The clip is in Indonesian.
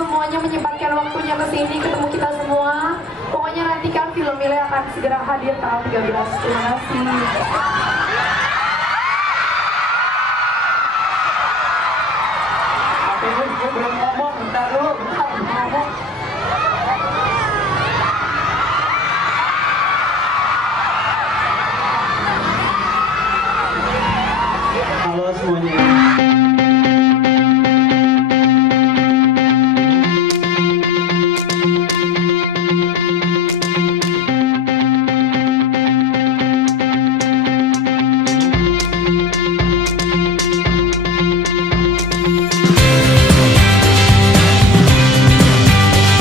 semuanya menyempatkan waktunya ke sini ketemu kita semua. Pokoknya nantikan film Mile akan segera hadir tanggal 13. Terima kasih.